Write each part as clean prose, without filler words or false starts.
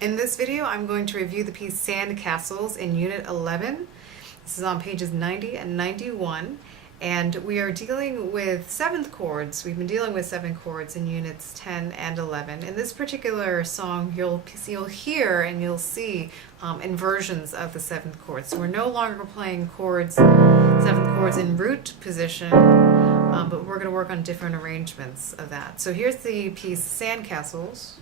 In this video, I'm going to review the piece Sand Castles in Unit 11. This is on pages 90 and 91, and we are dealing with seventh chords. We've been dealing with seventh chords in Units 10 and 11. In this particular song, you'll hear and you'll see inversions of the seventh chord. So we're no longer playing seventh chords in root position, but we're going to work on different arrangements of that. So here's the piece Sand Castles.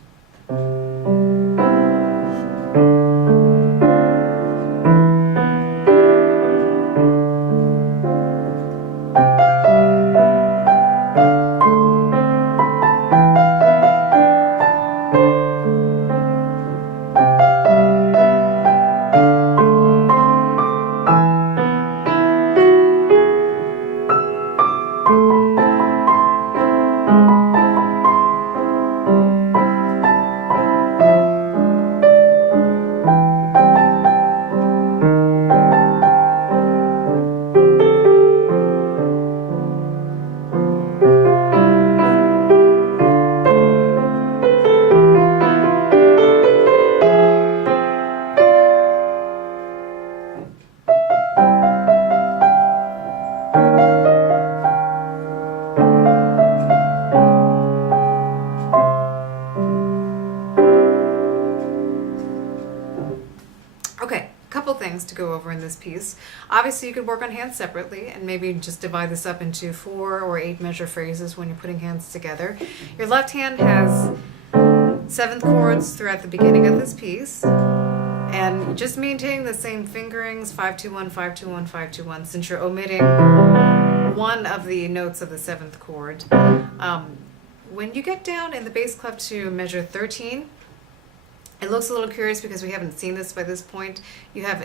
Okay, a couple things to go over in this piece. Obviously, you could work on hands separately and maybe just divide this up into 4 or 8 measure phrases when you're putting hands together. Your left hand has seventh chords throughout the beginning of this piece, and just maintaining the same fingerings, 5-2-1, 5-2-1, 5-2-1, since you're omitting one of the notes of the seventh chord. When you get down in the bass clef to measure 13, it looks a little curious because we haven't seen this by this point. You have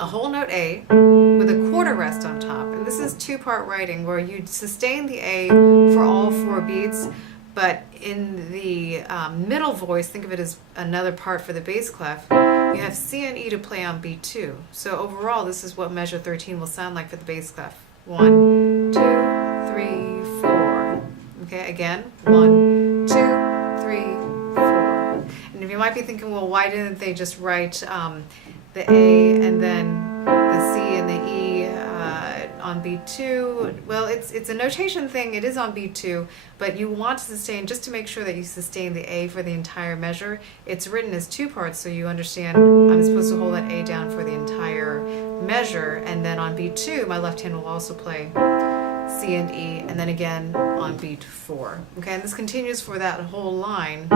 a whole note A with a quarter rest on top. And this is two-part writing where you sustain the A for all 4 beats, but in the middle voice, think of it as another part for the bass clef, you have C and E to play on beat 2. So overall, this is what measure 13 will sound like for the bass clef. 1, 2, 3, 4. Okay, again, 1, 2, 3, 4. And if you might be thinking, well, why didn't they just write the A and then the C and the E on beat 2? Well, it's a notation thing. It is on beat 2, but you want to sustain, just to make sure that you sustain the A for the entire measure. It's written as 2 parts, so you understand I'm supposed to hold that A down for the entire measure, and then on beat 2, my left hand will also play C and E, and then again on beat 4. Okay, and this continues for that whole line.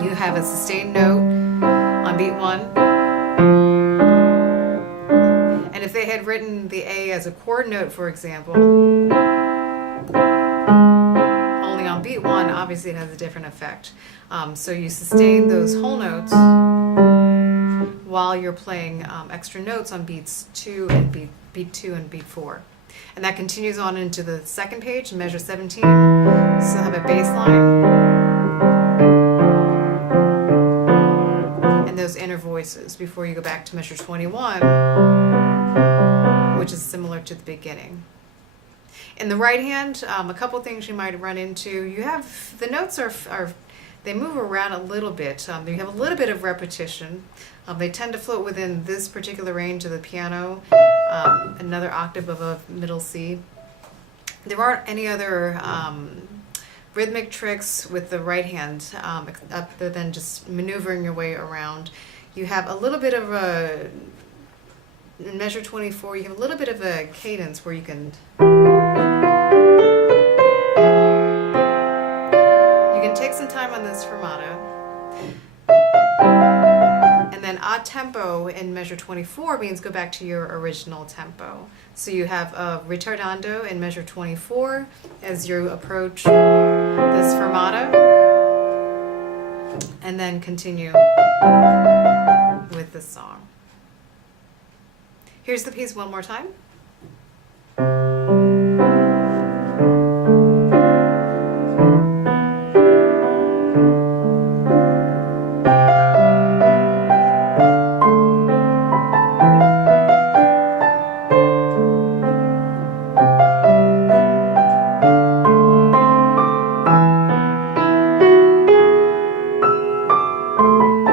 You have a sustained note on beat 1. And if they had written the A as a chord note, for example, only on beat 1, obviously it has a different effect. So you sustain those whole notes while you're playing extra notes on beats 2 and beat 2 and beat 4. And that continues on into the second page, measure 17. So you'll have a bass line and those inner voices before you go back to measure 21, which is similar to the beginning. In the right hand, a couple things you might run into. You have, the notes they move around a little bit. You have a little bit of repetition. They tend to float within this particular range of the piano, another octave above middle C. There aren't any other rhythmic tricks with the right hand other than just maneuvering your way around. You have a little bit of a, in measure 24, you have a little bit of a cadence where you can take some time on this fermata. And then odd tempo in measure 24 means go back to your original tempo. So you have a ritardando in measure 24 as you approach this fermata, and then continue with the song. Here's the piece one more time. you.